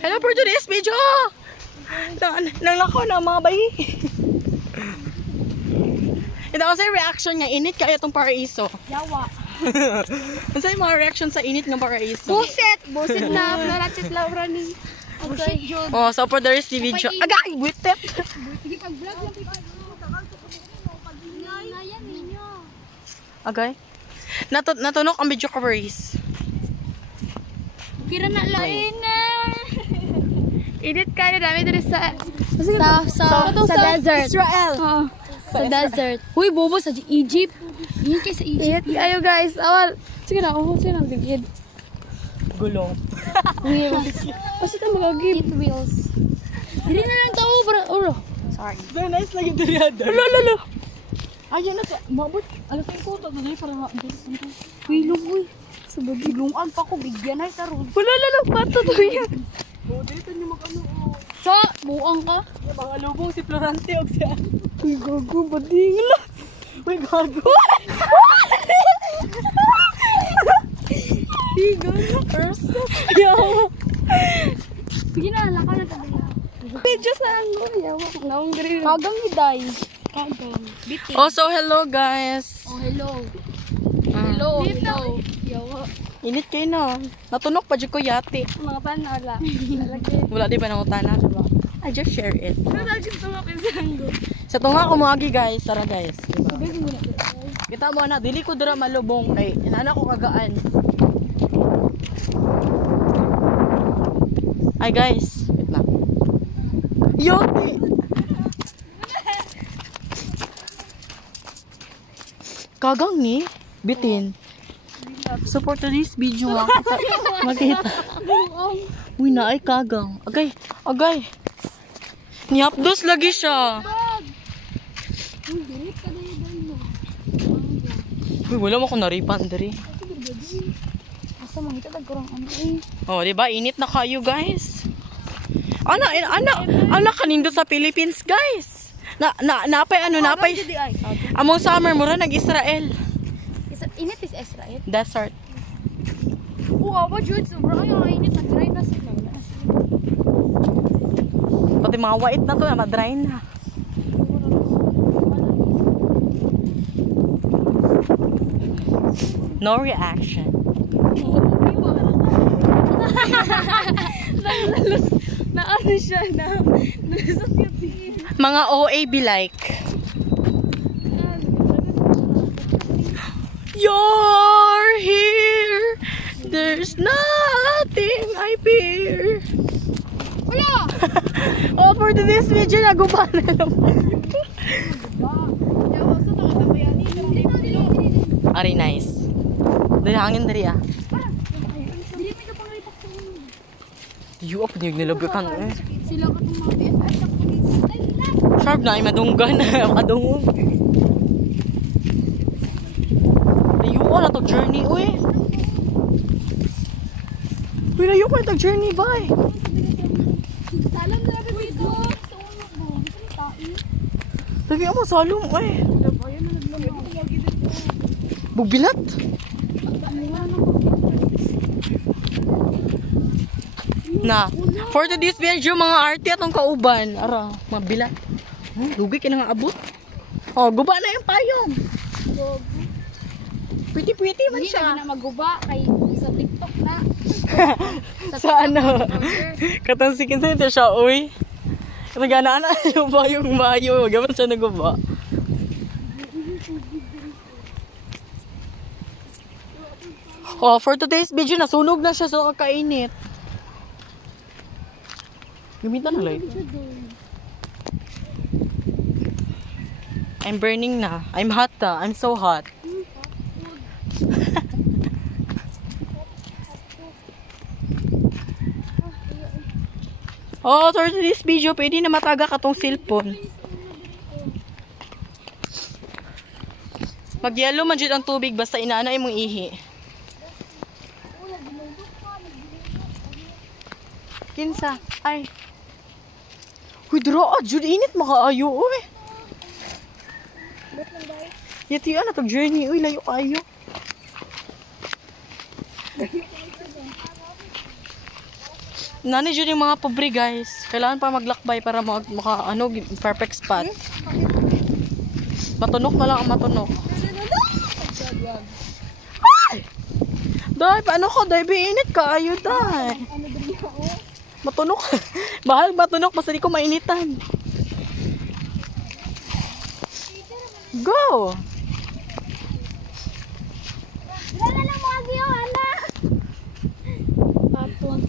Hello for today's video! Nang lako na mga bayi. Ito kasi reaction nga, init kaya itong paraiso. Yawa. Ano yung mga reaction sa init ng paraiso? Buset! Buset na, flaratit Laura ni. Okay. Oh, so for the rest of the video. Agay! Witet! Sige, pag-vlog lang kita. Pag-inayan ninyo. Agay? Natunok ang video coverage. Kira na lain na. Edit kayo dami dito sa desert. Israel! Sa desert. Uy, bobo sa Egypt. Yun kayo sa Egypt. Ayo guys, awal. Sige na, sige na, bigid. Gulong. Wheels. Kasi ito mag-agib. It wheels. Hindi na lang tao, bro. Sorry. Very nice lagi diri ada. Lolo. Ayun na siya. Mabot. Alas ko to dali para Uy, lugoy. Sa bagay, lungan pa ko, bigyan ay karon. Lolo, pato to yan. Oh, dito niyo mag-ano. So, buang ka? Yung mga lubong si Florante o siya. Uy, gago, bading lang. Uy, gago. Uy, gago. Urso. Yawa. Sige na, laka na tabi na. Video sa anggo. Yawa. Naong green. Kagang hiday. Kagang. Bitin. Also, hello guys. Oh, hello. Hello. Hello. Yawa. Init kayo na. Natunog pa dyan ko yate. Mga panala. Wala di ba nang utana? I just share it. Nalagin ito nga pisanggo. Sa tunga ko magi guys. Tara guys. Diba? Kita mo na. Dili ko dira malubong. Kay inana ko kagaan. Ay guys. Wait lang. Yote! Kagang ni. Bitin. So for today's video, makita. Uy, naay kagang. Agay. Niapdos lagi siya. Uy, wala mo akong naripan dari. Asa mangita tagkurang ano eh. Oh, di ba? Init na kayo, guys. Ana kanindot sa Philippines, guys. Napay. Among summer mura nag-Israel. Init is Israel. Desert. Ba Jude, sobrang yung init na dry na sila. Pati mga white na to, ma-dry na. No reaction. Na ano siya na nalusot yung tingin. Mga OA be like. You're here. There's nothing I fear. Wala! Oh, for today's video, naguba na naman. Ari, nice. Dari hangin dari ah. You up niyog nilabukan eh. Sila ka itong mga BFF. Sharp na, ay madunggan na. Kadungog. Layo na to journey, uy. Uy, layo ko na to journey, bye. Salam na rin dito. Sa ulo mo. Gusto mo tain? Lagi mo salong, uy. Bugbilat. Na, for today's video, mga arte atong kauban. Ara, mabilat. Lugi ka na nga abot. Oh, guba na yung payong. Pretty man Hindi siya. na maguba kay sa TikTok na. Sa ano? Katansikin sa ito siya, uy. Nagana na yung payong mayo. Gaman siya naguba. Oh, for today's video, nasunog na siya sa kakainit. Gamitan na light. I'm burning na. I'm hot na. I'm so hot. Oh, for today's video, pwede na mataga ka tong cellphone. Magyelo man jud ang tubig basta inaana imong ihi. Kinsa? Ay. Huy, dira, jud init makaayo, uy. Yati na tog journey, uy, layo kayo. Nani dyan yung mga pobre guys. Kailangan pa maglakbay para perfect spot. Matunok na lang ang matunok. Ay! Day, paano ko? Day, biinit ka. Ayaw, day. Matunok. Bahal matunok, basta di ko mainitan. Go! Wala lang mo agyo, anak. Patong.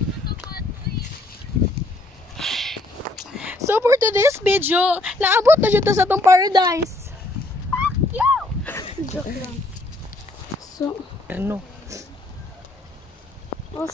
So for today's video, naabot na dito sa itong paradise. Fuck you! Joke lang. So, ano? Oh,